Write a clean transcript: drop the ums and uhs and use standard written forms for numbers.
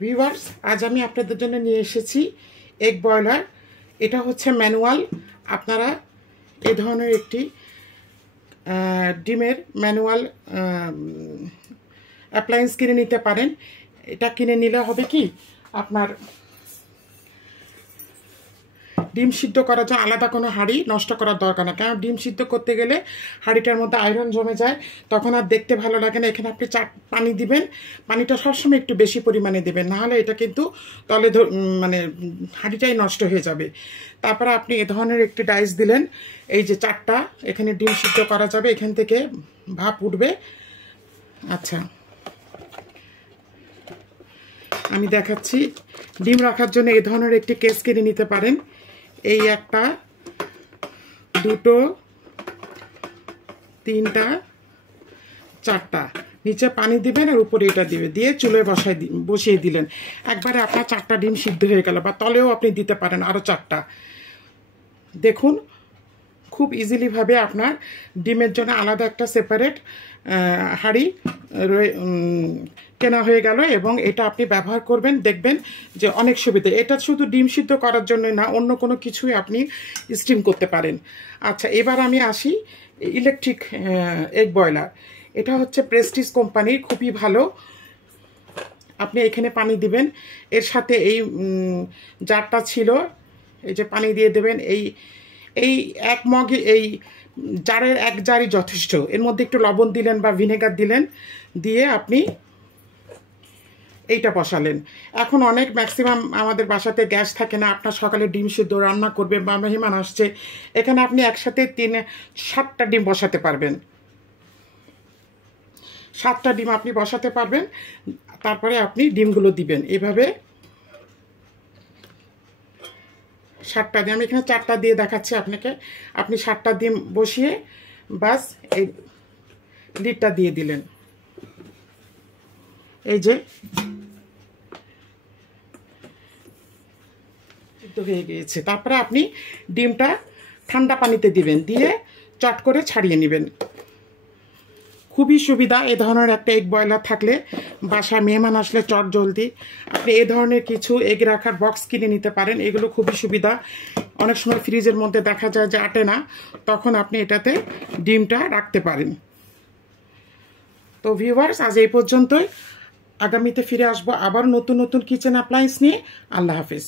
Viewers, আজ আমি আপনাদের জন্য নিয়ে এসেছি এগ বয়লার। এটা হচ্ছে ম্যানুয়াল। আপনারা এই ধরনের একটি ডিমের ম্যানুয়াল অ্যাপ্লায়েন্স কিনে নিতে পারেন। এটা কিনে নিলে হবে কি, আপনার ডিম সিদ্ধ করার জন্য আলাদা কোনো হাঁড়ি নষ্ট করার দরকার না, কারণ ডিম সিদ্ধ করতে গেলে হাঁড়িটার মধ্যে আয়রন জমে যায়, তখন আর দেখতে ভালো লাগে না। এখানে আপনি পানি দিবেন, পানিটা সবসময় একটু বেশি পরিমাণে দেবেন, নাহলে এটা কিন্তু তলে মানে হাঁড়িটাই নষ্ট হয়ে যাবে। তারপরে আপনি এ ধরনের একটি ডাইস দিলেন, এই যে 4টা এখানে ডিম সিদ্ধ করা যাবে, এখান থেকে ভাপ উঠবে। আচ্ছা, আমি দেখাচ্ছি। ডিম রাখার জন্য এই ধরনের একটি কেস কিনে নিতে পারেন। এই 1টা 2টো 3টা 4টা, নিচে পানি দিবেন আর উপরে এটা দিবে, দিয়ে চুলোয় বসিয়ে দিলেন। একবারে আপনার 4টা ডিম সিদ্ধ হয়ে গেল, বা তলেও আপনি দিতে পারেন আরও 4টা। দেখুন, খুব ইজিলিভাবে আপনার ডিমের জন্য আলাদা একটা সেপারেট হাঁড়ি কেনা হয়ে গেল, এবং এটা আপনি ব্যবহার করবেন, দেখবেন যে অনেক সুবিধা। এটা শুধু ডিম সিদ্ধ করার জন্য না, অন্য কোনো কিছুই আপনি স্টিম করতে পারেন। আচ্ছা, এবার আমি আসি ইলেকট্রিক এগ বয়লার। এটা হচ্ছে প্রেস্টিজ কোম্পানির, খুবই ভালো। আপনি এখানে পানি দিবেন, এর সাথে এই জারটা ছিল, এই যে পানি দিয়ে দেবেন। এই 1 মগ এই জারের 1 জারই যথেষ্ট। এর মধ্যে একটু লবণ দিলেন বা ভিনেগার দিলেন, দিয়ে আপনি এইটা বসালেন। এখন ম্যাক্সিমাম আমাদের বাসাতে গ্যাস থাকে না, আপনার সকালে ডিম সিদ্ধ রান্না করবে বা মেহমান আসছে, এখানে আপনি একসাথে 7টা ডিম বসাতে পারবেন। 7টা ডিম আপনি বসাতে পারবেন। তারপরে আপনি ডিমগুলো দিবেন এভাবে। 7টা ডিম, আমি এখানে 4টা দিয়ে দেখাচ্ছি আপনাকে। আপনি 7টা ডিম বসিয়ে বাস এই লিডটা দিয়ে দিলেন। এই যে সিদ্ধ হয়ে গিয়েছে। তারপরে আপনি ডিমটা ঠান্ডা পানিতে দিবেন, দিয়ে চট করে ছাড়িয়ে নেবেন। খুবই সুবিধা এ ধরনের একটা এগ বয়লার থাকলে। বাসায় মেহমান আসলে চট জলদি আপনি এ ধরনের কিছু এগ রাখার বক্স কিনে নিতে পারেন। এগুলো খুবই সুবিধা। অনেক সময় ফ্রিজের মধ্যে দেখা যায় যে আটে না, তখন আপনি এটাতে ডিমটা রাখতে পারেন। তো ভিউয়ার্স, আজ এই পর্যন্তই। আগামীতে ফিরে আসবো আবার নতুন নতুন কিচেন অ্যাপ্লায়েন্স নিয়ে। আল্লাহ হাফিজ।